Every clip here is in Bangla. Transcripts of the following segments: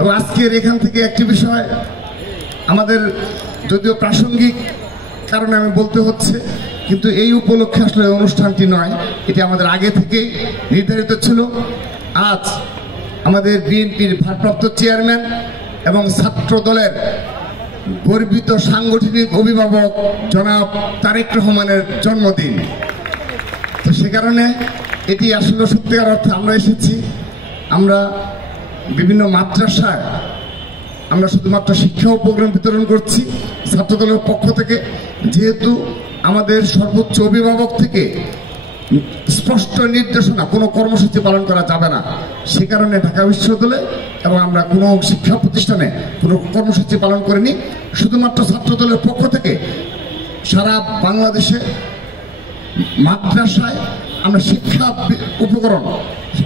এবং আজকের এখান থেকে একটি বিষয় আমাদের যদিও প্রাসঙ্গিক কারণে আমি বলতে হচ্ছে, কিন্তু এই উপলক্ষে আসলে অনুষ্ঠানটি নয়, এটি আমাদের আগে থেকেই নির্ধারিত ছিল। আজ আমাদের বিএনপির ভারপ্রাপ্ত চেয়ারম্যান এবং ছাত্র দলের গর্বিত সাংগঠনিক অভিভাবক জনাব তারেক রহমানের জন্মদিন। তো সে কারণে এটি আসলে সত্যিকার অর্থে আমরা এসেছি। আমরা বিভিন্ন মাদ্রাসায় আমরা শুধুমাত্র শিক্ষা উপকরণ বিতরণ করছি ছাত্র দলের পক্ষ থেকে, যেহেতু আমাদের সর্বোচ্চ অভিভাবক থেকে স্পষ্ট নির্দেশনা কোনো কর্মসূচি পালন করা যাবে না। সে কারণে ঢাকা বিশ্ববিদ্যালয়ে এবং আমরা কোনো শিক্ষা প্রতিষ্ঠানে কোনো কর্মসূচি পালন করিনি। শুধুমাত্র ছাত্র দলের পক্ষ থেকে সারা বাংলাদেশে মাদ্রাসায় আমরা শিক্ষা উপকরণ,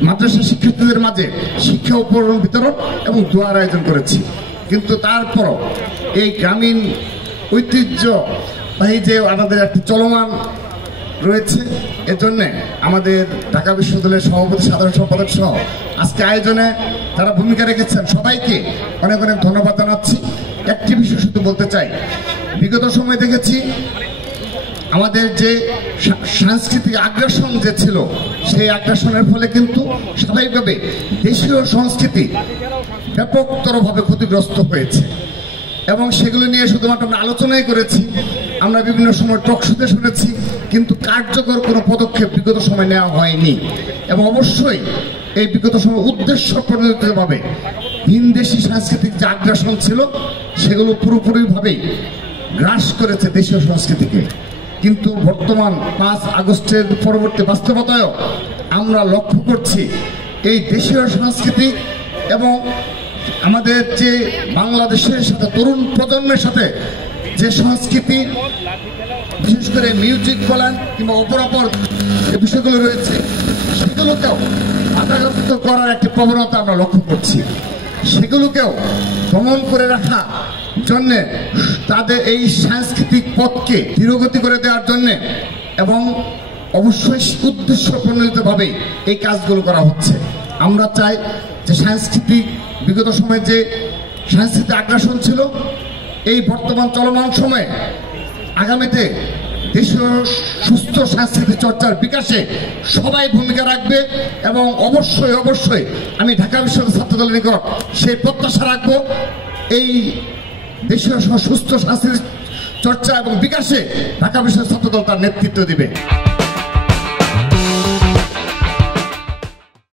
মাদ্রাসা শিক্ষার্থীদের মাঝে শিক্ষা উপকরণ বিতরণ এবং দোয়ার আয়োজন করেছি। কিন্তু তারপরও এই গ্রামীণ ঐতিহ্যবাহী যে আমাদের একটি চলমান রয়েছে, এজন্যে আমাদের ঢাকা বিশ্ববিদ্যালয়ের সভাপতি, সাধারণ সম্পাদক সহ আজকে আয়োজনে যারা ভূমিকা রেখেছেন সবাইকে অনেক অনেক ধন্যবাদ জানাচ্ছি। একটি বিষয় শুধু বলতে চাই, বিগত সময় দেখেছি আমাদের যে সাংস্কৃতিক আগ্রাসন যে ছিল, সেই আগ্রাসনের ফলে কিন্তু স্বাভাবিকভাবে দেশীয় সংস্কৃতি ব্যাপকতরভাবে ক্ষতিগ্রস্ত হয়েছে এবং সেগুলো নিয়ে শুধুমাত্র আমরা আলোচনাই করেছি, আমরা বিভিন্ন সময় টকশোতে শুনেছি, কিন্তু কার্যকর কোনো পদক্ষেপ বিগত সময় নেওয়া হয়নি। এবং অবশ্যই এই বিগত সময় উদ্দেশ্য প্রণোদিতভাবে ভিনদেশি সাংস্কৃতিক যে আগ্রাসন ছিল সেগুলো পুরোপুরিভাবেই গ্রাস করেছে দেশীয় সংস্কৃতিকে। কিন্তু বর্তমান 5 আগস্টের পরবর্তী বাস্তবতায়ও আমরা লক্ষ্য করছি এই দেশীয় সংস্কৃতি এবং আমাদের যে বাংলাদেশের সাথে তরুণ প্রজন্মের সাথে যে সংস্কৃতি, বিশেষ করে মিউজিক বলেন কিংবা অপরাপর যে বিষয়গুলো রয়েছে, সেগুলোকেও বাধাগ্রস্ত করার একটি প্রবণতা আমরা লক্ষ্য করছি। সেগুলোকেও দমন করে রাখা জন্যে, তাদের এই সাংস্কৃতিক পথকে ধীরগতি করে দেওয়ার জন্যে এবং অবশ্যই উদ্দেশ্য প্রণোদিতভাবে এই কাজগুলো করা হচ্ছে। আমরা চাই যে সাংস্কৃতিক বিগত সময়ে যে সাংস্কৃতিক আগ্রাসন ছিল, এই বর্তমান চলমান সময়ে আগামীতে দেশীয় সুস্থ সাংস্কৃতিক চর্চার বিকাশে সবাই ভূমিকা রাখবে এবং অবশ্যই অবশ্যই আমি ঢাকা বিশ্ববিদ্যালয় ছাত্র দলের নিকট সেই প্রত্যাশা রাখবো, এই দেশীয় সুস্থ সাংস্কৃতিক চর্চা এবং বিকাশে ঢাকা বিশ্ববিদ্যালয় ছাত্র দল তার নেতৃত্ব দিবে।